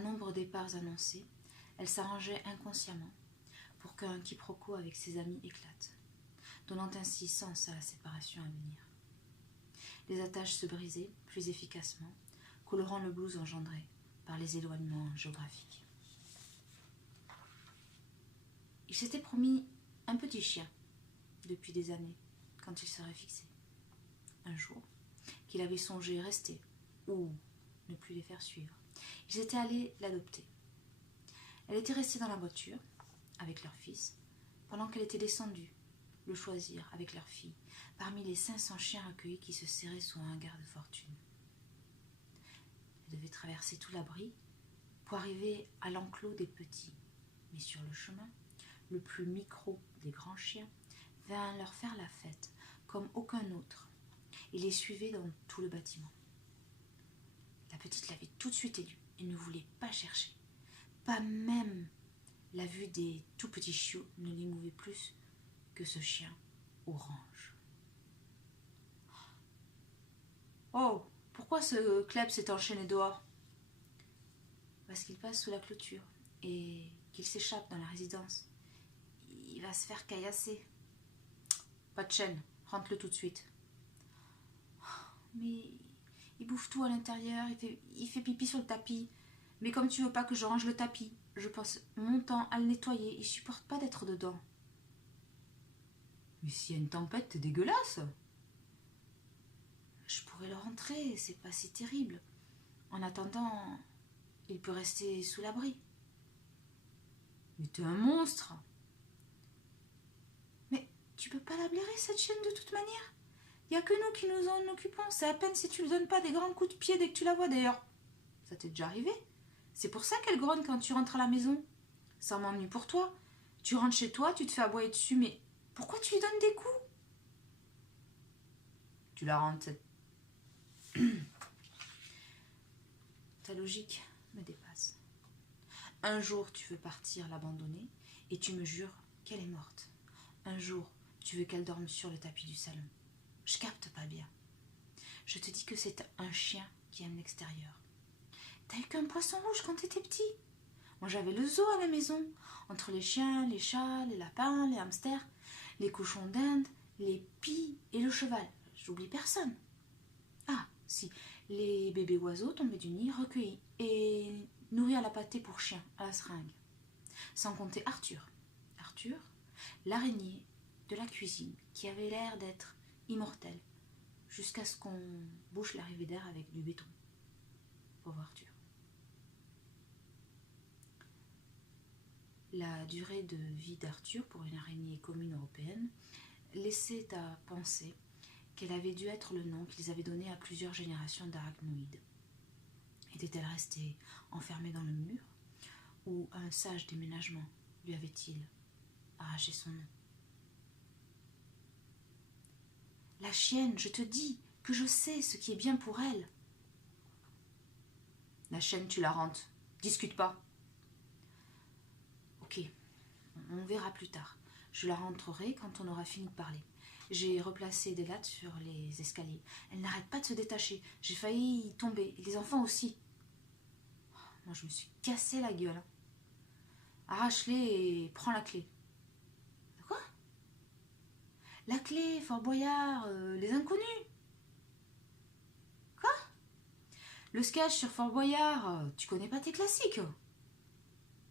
nombre départs annoncés, elle s'arrangeait inconsciemment pour qu'un quiproquo avec ses amis éclate, donnant ainsi sens à la séparation à venir. Les attaches se brisaient plus efficacement, colorant le blues engendré par les éloignements géographiques. Il s'était promis un petit chien depuis des années, quand il serait fixé. Un jour, qu'il avait songé rester ou ne plus les faire suivre, ils étaient allés l'adopter. Elle était restée dans la voiture avec leur fils pendant qu'elle était descendue le choisir avec leur fille parmi les 500 chiens recueillis qui se serraient sous un hangar de fortune. Elle devait traverser tout l'abri pour arriver à l'enclos des petits, mais sur le chemin, le plus micro des grands chiens vint leur faire la fête comme aucun autre et les suivait dans tout le bâtiment. La petite l'avait tout de suite élue et ne voulait pas chercher. Pas même la vue des tout petits chiots ne l'émouvait plus que ce chien orange. Oh, pourquoi ce Kleb s'est enchaîné dehors? Parce qu'il passe sous la clôture et qu'il s'échappe dans la résidence. Il va se faire caillasser. Pas de chaîne, rentre-le tout de suite. Mais il bouffe tout à l'intérieur, il fait pipi sur le tapis. Mais comme tu veux pas que je range le tapis, je passe mon temps à le nettoyer. Il supporte pas d'être dedans. Mais s'il y a une tempête, t'es dégueulasse. Je pourrais le rentrer, c'est pas si terrible. En attendant, il peut rester sous l'abri. Mais t'es un monstre. Mais tu peux pas la blairer, cette chienne, de toute manière. Il y a que nous qui nous en occupons. C'est à peine si tu lui donnes pas des grands coups de pied dès que tu la vois, d'ailleurs. Ça t'est déjà arrivé? C'est pour ça qu'elle grogne quand tu rentres à la maison. Ça m'ennuie pour toi. Tu rentres chez toi, tu te fais aboyer dessus, mais pourquoi tu lui donnes des coups? Tu la rentres, cette... Ta logique me dépasse. Un jour, tu veux partir l'abandonner et tu me jures qu'elle est morte. Un jour, tu veux qu'elle dorme sur le tapis du salon. Je capte pas bien. Je te dis que c'est un chien qui aime l'extérieur. T'as eu qu'un poisson rouge quand t'étais petit. Moi, j'avais le zoo à la maison. Entre les chiens, les chats, les lapins, les hamsters, les cochons d'Inde, les pies et le cheval. J'oublie personne. Ah, si, les bébés oiseaux tombés du nid, recueillis et nourris à la pâtée pour chien, à la seringue. Sans compter Arthur. Arthur, l'araignée de la cuisine, qui avait l'air d'être immortelle, jusqu'à ce qu'on bouche l'arrivée d'air avec du béton. Pauvre Arthur. La durée de vie d'Arthur pour une araignée commune européenne laissait à penser qu'elle avait dû être le nom qu'ils avaient donné à plusieurs générations d'arachnoïdes. Était-elle restée enfermée dans le mur, ou un sage déménagement lui avait-il arraché son nom? La chienne, je te dis que je sais ce qui est bien pour elle. La chienne, tu la rentres. Discute pas. Ok, on verra plus tard. Je la rentrerai quand on aura fini de parler. J'ai replacé des lattes sur les escaliers. Elle n'arrête pas de se détacher. J'ai failli y tomber. Et les enfants aussi. Moi, je me suis cassé la gueule. Arrache-les et prends la clé. Quoi? La clé, Fort Boyard, les inconnus. Quoi? Le sketch sur Fort Boyard, tu connais pas tes classiques?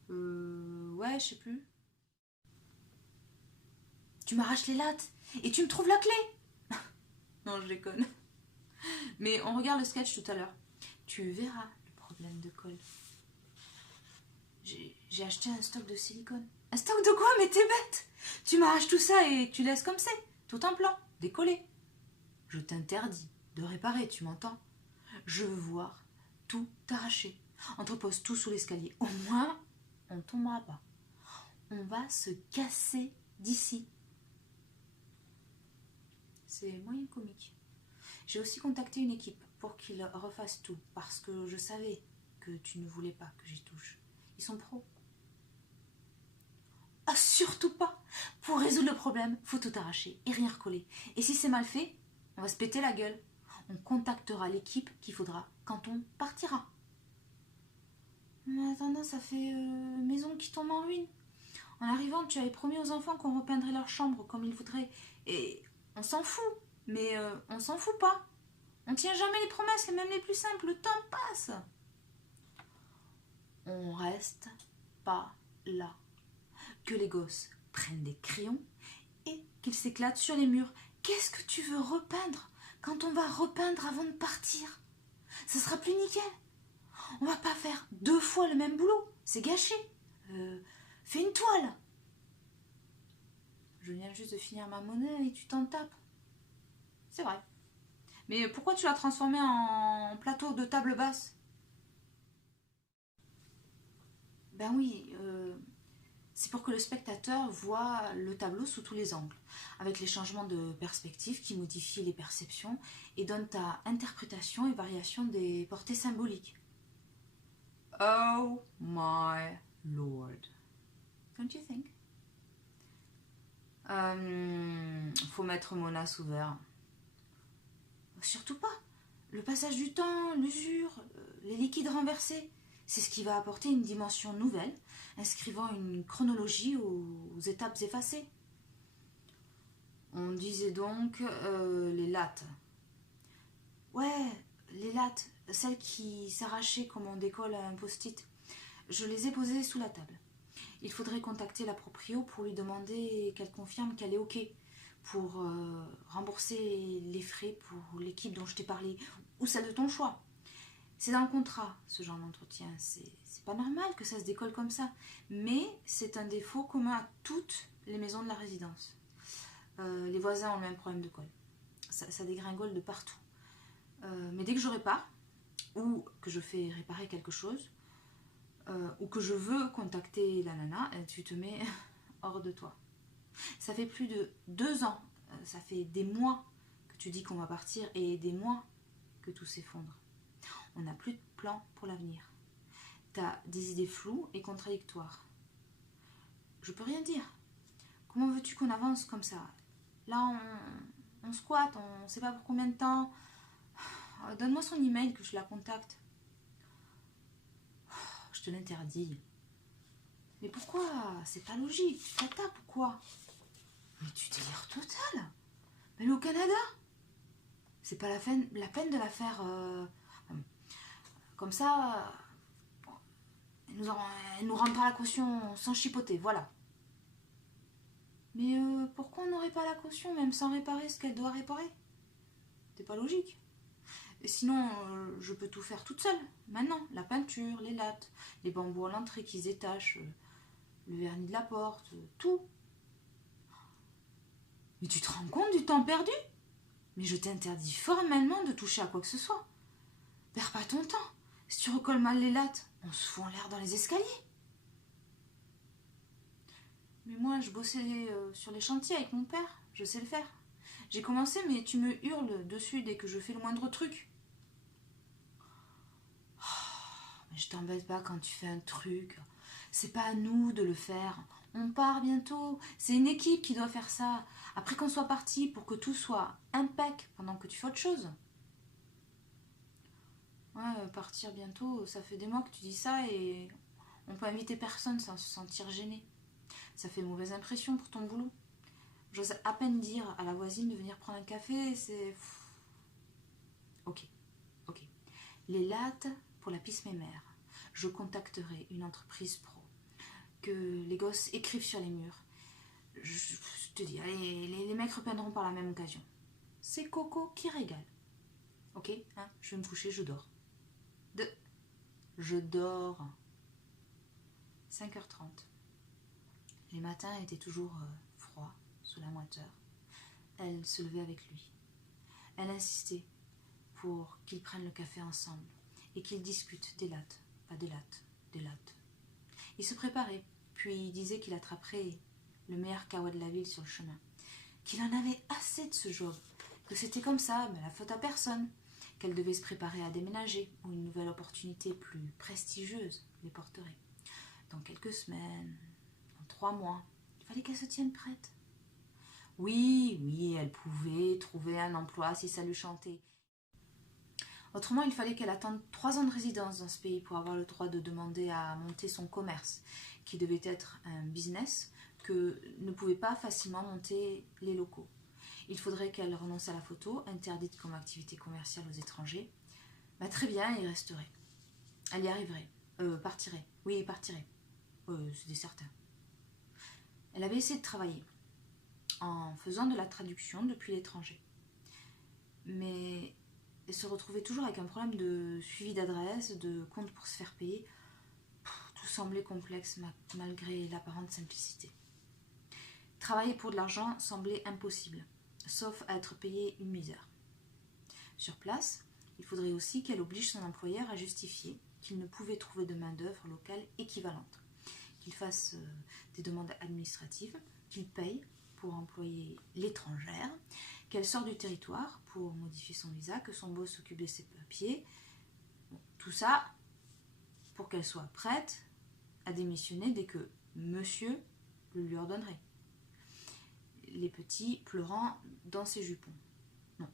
Ouais, je sais plus. Tu m'arraches les lattes et tu me trouves la clé. Non, je déconne. Mais on regarde le sketch tout à l'heure. Tu verras le problème de colle. J'ai acheté un stock de silicone. Un stock de quoi? Mais t'es bête! Tu m'arraches tout ça et tu laisses comme c'est, tout en plan, décollé. Je t'interdis de réparer, tu m'entends? Je veux voir tout arracher. Entrepose tout sous l'escalier. Au moins, on ne tombera pas. On va se casser d'ici. C'est moyen comique. J'ai aussi contacté une équipe pour qu'ils refassent tout, parce que je savais que tu ne voulais pas que j'y touche. Ils sont pros. Ah, surtout pas! Pour résoudre le problème, faut tout arracher et rien recoller. Et si c'est mal fait, on va se péter la gueule. On contactera l'équipe qu'il faudra quand on partira. En attendant, ça fait maison qui tombe en ruine. En arrivant, tu avais promis aux enfants qu'on repeindrait leur chambre comme ils voudraient. Et on s'en fout. Mais on s'en fout pas. On tient jamais les promesses, même les plus simples. Le temps passe. On reste pas là. Que les gosses prennent des crayons et qu'ils s'éclatent sur les murs. Qu'est-ce que tu veux repeindre quand on va repeindre avant de partir? Ça sera plus nickel. On va pas faire 2 fois le même boulot. C'est gâché. Fais une toile. Je viens juste de finir ma monnaie et tu t'en tapes. C'est vrai. Mais pourquoi tu l'as transformée en plateau de table basse? Ben oui, c'est pour que le spectateur voit le tableau sous tous les angles, avec les changements de perspective qui modifient les perceptions et donnent à interprétation et variation des portées symboliques. Oh my lord. Don't you think? Faut mettre Mona sous verre. Surtout pas. Le passage du temps, l'usure, les liquides renversés, c'est ce qui va apporter une dimension nouvelle, inscrivant une chronologie aux étapes effacées. On disait donc les lattes. Ouais, les lattes, celles qui s'arrachaient comme on décolle un post-it. Je les ai posées sous la table. Il faudrait contacter la proprio pour lui demander qu'elle confirme qu'elle est OK pour rembourser les frais pour l'équipe dont je t'ai parlé ou celle de ton choix. C'est dans le contrat, ce genre d'entretien. C'est pas normal que ça se décolle comme ça. Mais c'est un défaut commun à toutes les maisons de la résidence. Les voisins ont le même problème de colle. Ça dégringole de partout. Mais dès que je répare, ou que je fais réparer quelque chose, ou que je veux contacter la nana, tu te mets hors de toi. Ça fait plus de 2 ans, ça fait des mois que tu dis qu'on va partir et des mois que tout s'effondre. On n'a plus de plan pour l'avenir. T'as des idées floues et contradictoires. Je peux rien dire. Comment veux-tu qu'on avance comme ça? Là, on squatte, on sait pas pour combien de temps. Donne-moi son email que je la contacte. Je te l'interdis. Mais pourquoi? C'est pas logique. Tu te tapes ou quoi? Mais tu délires total. Mais elle est au Canada. C'est pas la peine de la faire comme ça. Elle nous rendra la caution sans chipoter, voilà. Mais pourquoi on n'aurait pas la caution même sans réparer ce qu'elle doit réparer? C'est pas logique. Et sinon, je peux tout faire toute seule. Maintenant, la peinture, les lattes, les bambous à l'entrée qui se détachent, le vernis de la porte, tout. Mais tu te rends compte du temps perdu? Mais je t'interdis formellement de toucher à quoi que ce soit. Perds pas ton temps. Si tu recolles mal les lattes, on se fout en l'air dans les escaliers. Mais moi, je bossais sur les chantiers avec mon père. Je sais le faire. J'ai commencé, mais tu me hurles dessus dès que je fais le moindre truc. Oh, mais je t'embête pas quand tu fais un truc. C'est pas à nous de le faire. On part bientôt. C'est une équipe qui doit faire ça. Après qu'on soit parti pour que tout soit impec pendant que tu fais autre chose. Ouais, partir bientôt, ça fait des mois que tu dis ça et on peut inviter personne sans se sentir gêné. Ça fait mauvaise impression pour ton boulot. J'ose à peine dire à la voisine de venir prendre un café, c'est... Ok. Les lattes pour la pisse mémère. Je contacterai une entreprise pro. Que les gosses écrivent sur les murs. Je te dis, les mecs repeindront par la même occasion. C'est Coco qui régale. Ok, hein, je vais me coucher, je dors. Je dors. 5h30. Les matins étaient toujours froids, sous la moiteur. Elle se levait avec lui. Elle insistait pour qu'ils prennent le café ensemble et qu'ils discutent des lattes, pas des lattes, des lattes. Il se préparait, puis il disait qu'il attraperait le meilleur kawa de la ville sur le chemin, qu'il en avait assez de ce job, que c'était comme ça, mais la faute à personne, qu'elle devait se préparer à déménager, où une nouvelle opportunité plus prestigieuse les porterait. Dans quelques semaines, dans 3 mois, il fallait qu'elle se tienne prête. Oui, elle pouvait trouver un emploi si ça lui chantait. Autrement, il fallait qu'elle attende 3 ans de résidence dans ce pays pour avoir le droit de demander à monter son commerce, qui devait être un business que ne pouvaient pas facilement monter les locaux. Il faudrait qu'elle renonce à la photo, interdite comme activité commerciale aux étrangers. Très bien, elle y resterait. Elle y arriverait. Partirait. Oui, partirait. C'était certain. Elle avait essayé de travailler en faisant de la traduction depuis l'étranger. Mais elle se retrouvait toujours avec un problème de suivi d'adresse, de compte pour se faire payer. Tout semblait complexe malgré l'apparente simplicité. Travailler pour de l'argent semblait impossible, sauf à être payée une misère. Sur place, il faudrait aussi qu'elle oblige son employeur à justifier qu'il ne pouvait trouver de main-d'œuvre locale équivalente, qu'il fasse des demandes administratives, qu'il paye pour employer l'étrangère, qu'elle sort du territoire pour modifier son visa, que son boss s'occupe de ses papiers. Tout ça pour qu'elle soit prête à démissionner dès que monsieur le lui ordonnerait. Les petits pleurant dans ses jupons. Non,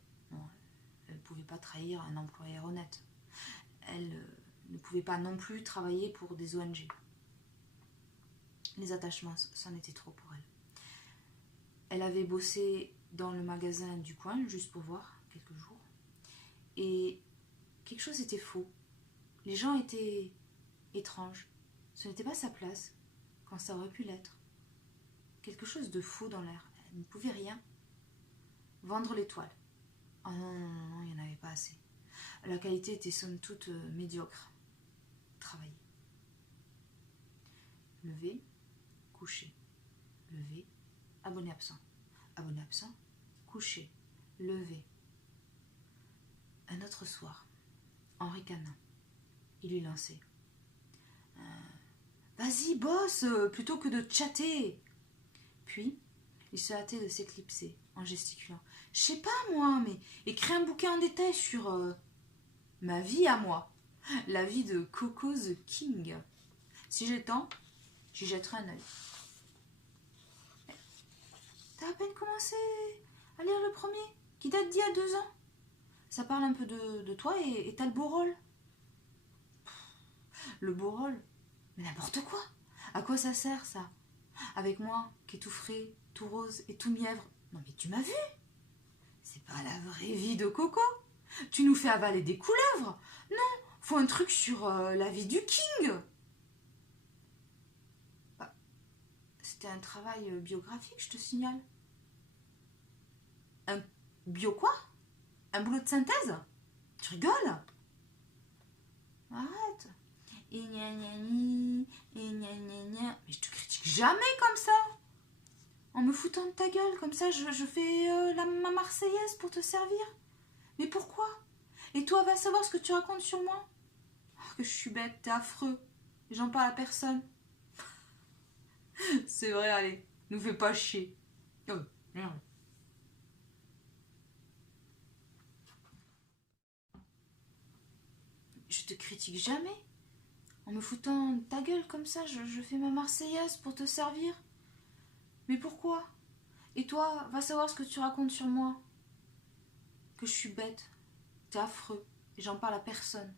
elle ne pouvait pas trahir un employeur honnête. Elle ne pouvait pas non plus travailler pour des ONG. Les attachements, c'en était trop pour elle. Elle avait bossé dans le magasin du coin, juste pour voir, quelques jours. Et quelque chose était faux. Les gens étaient étranges. Ce n'était pas sa place, quand ça aurait pu l'être. Quelque chose de faux dans l'air. Elle ne pouvait rien. Vendre les toiles. Oh non, il n'y en avait pas assez. La qualité était somme toute médiocre. Travailler. Lever, coucher. Lever, abonné absent. Abonné absent, coucher, lever. Un autre soir, en ricanant, il lui lançait. Vas-y, bosse, plutôt que de chatter. Puis, il se hâtait de s'éclipser en gesticulant. Je sais pas moi, mais écris un bouquin en détail sur ma vie à moi. La vie de Coco the King. Si j'ai le temps, j'y jetterai un œil. T'as à peine commencé à lire le premier, qui date d'il y a 2 ans. Ça parle un peu de toi et t'as le beau rôle. Le beau rôle? Mais n'importe quoi. À quoi ça sert, ça? Avec moi, qui est tout frais, tout rose et tout mièvre. Non mais tu m'as vu? C'est pas la vraie vie de Coco. Tu nous fais avaler des couleuvres. Non, faut un truc sur la vie du King. C'était un travail biographique, je te signale. Un bio quoi? Un boulot de synthèse? Tu rigoles? Arrête. Et gna gna gna, et gna gna gna. Mais je te critique jamais comme ça. En me foutant de ta gueule, comme ça je fais ma Marseillaise pour te servir. Mais pourquoi? Et toi, va savoir ce que tu racontes sur moi? Oh, que je suis bête, t'es affreux. Et j'en parle à personne. C'est vrai, allez, nous fais pas chier. Oh, merde. Je te critique jamais. En me foutant de ta gueule comme ça, je fais ma Marseillaise pour te servir. Mais pourquoi? Et toi, va savoir ce que tu racontes sur moi. Que je suis bête, t'es affreux, et j'en parle à personne.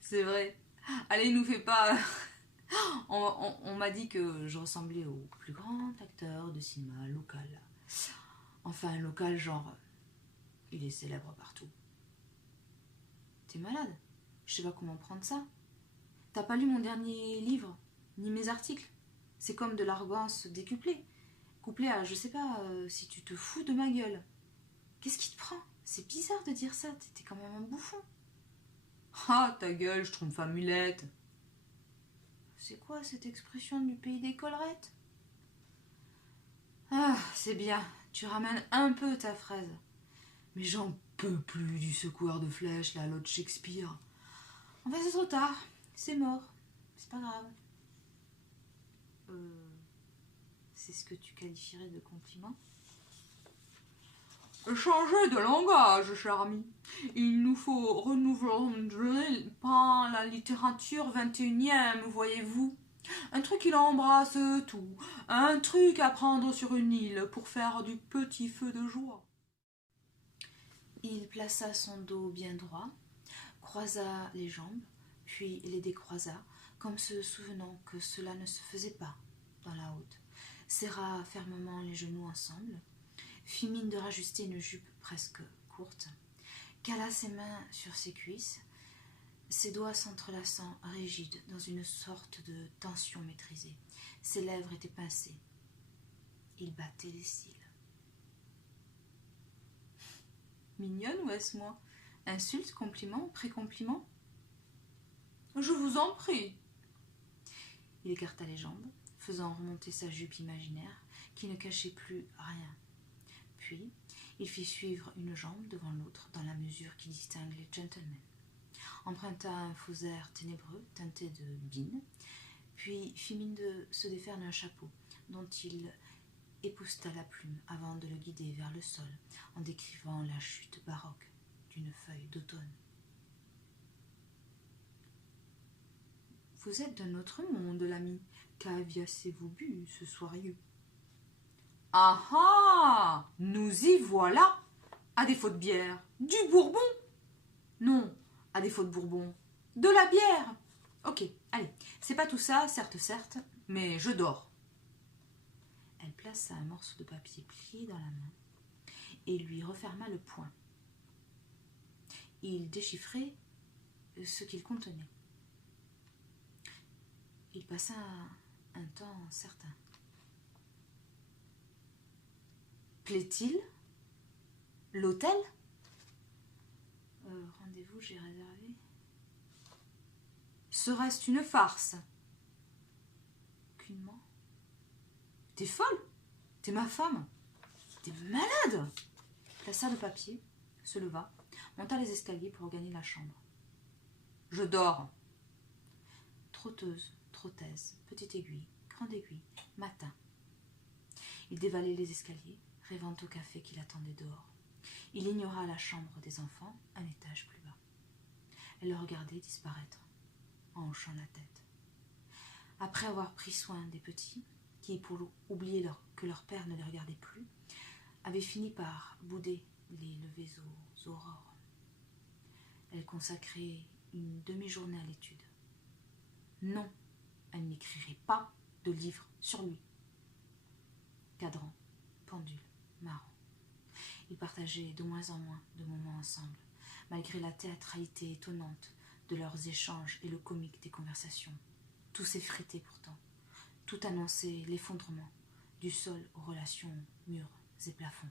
C'est vrai. Allez, nous fais pas... On m'a dit que je ressemblais au plus grand acteur de cinéma local. Enfin, local genre... Il est célèbre partout. T'es malade? Je sais pas comment prendre ça. T'as pas lu mon dernier livre, ni mes articles. C'est comme de l'arrogance décuplée. Couplée à, je sais pas, si tu te fous de ma gueule. Qu'est-ce qui te prend? C'est bizarre de dire ça, t'es quand même un bouffon. Ah, ta gueule, je trompe famulette. C'est quoi cette expression du pays des collerettes? Ah, c'est bien, tu ramènes un peu ta fraise. Mais j'en peux plus du secoueur de flèches, là, l'autre Shakespeare. Enfin, c'est trop tard, c'est mort, c'est pas grave. C'est ce que tu qualifierais de compliment? Changer de langage, cher ami. Il nous faut renouveler pas la littérature 21e, voyez-vous. Un truc qui embrasse tout. Un truc à prendre sur une île pour faire du petit feu de joie. Il plaça son dos bien droit, croisa les jambes, puis les décroisa, comme se souvenant que cela ne se faisait pas dans la haute, serra fermement les genoux ensemble, fit mine de rajuster une jupe presque courte, cala ses mains sur ses cuisses, ses doigts s'entrelaçant rigides dans une sorte de tension maîtrisée. Ses lèvres étaient pincées. Il battait les cils. Mignonne ou est-ce moi? Insulte, compliment, pré-compliment? Je vous en prie. Il écarta les jambes, faisant remonter sa jupe imaginaire, qui ne cachait plus rien. Puis, il fit suivre une jambe devant l'autre dans la mesure qui distingue les gentlemen. Emprunta un faux air ténébreux, teinté de bine, puis fit mine de se défaire d'un chapeau, dont il épousseta la plume avant de le guider vers le sol, en décrivant la chute baroque d'une feuille d'automne. Vous êtes d'un autre monde, l'ami. Qu'aviez-vous bu ce soirieux? Ah ah! Nous y voilà! À défaut de bière, du bourbon? Non, à défaut de bourbon, de la bière! Ok, allez, c'est pas tout ça, certes, mais je dors. Elle plaça un morceau de papier plié dans la main et lui referma le poing. Il déchiffrait ce qu'il contenait. Il passa un temps certain. Plaît-il? L'hôtel? Rendez-vous, j'ai réservé. Serait-ce une farce? Aucunement. T'es folle? T'es ma femme? T'es malade? Plaça le papier, se leva, monta les escaliers pour gagner la chambre. Je dors. Trotteuse, trottaise, petite aiguille, grande aiguille, matin. Il dévalait les escaliers, rêvant au café qui l'attendait dehors. Il ignora la chambre des enfants, un étage plus bas. Elle le regardait disparaître, en hochant la tête. Après avoir pris soin des petits, qui, pour oublier que leur père ne les regardait plus, avaient fini par bouder les levées aux aurores, elle consacrait une demi-journée à l'étude. Non, elle n'écrirait pas de livre sur lui. Cadran, pendule, marron. Ils partageaient de moins en moins de moments ensemble, malgré la théâtralité étonnante de leurs échanges et le comique des conversations. Tout s'effritait pourtant. Tout annonçait l'effondrement du sol aux relations murs et plafonds.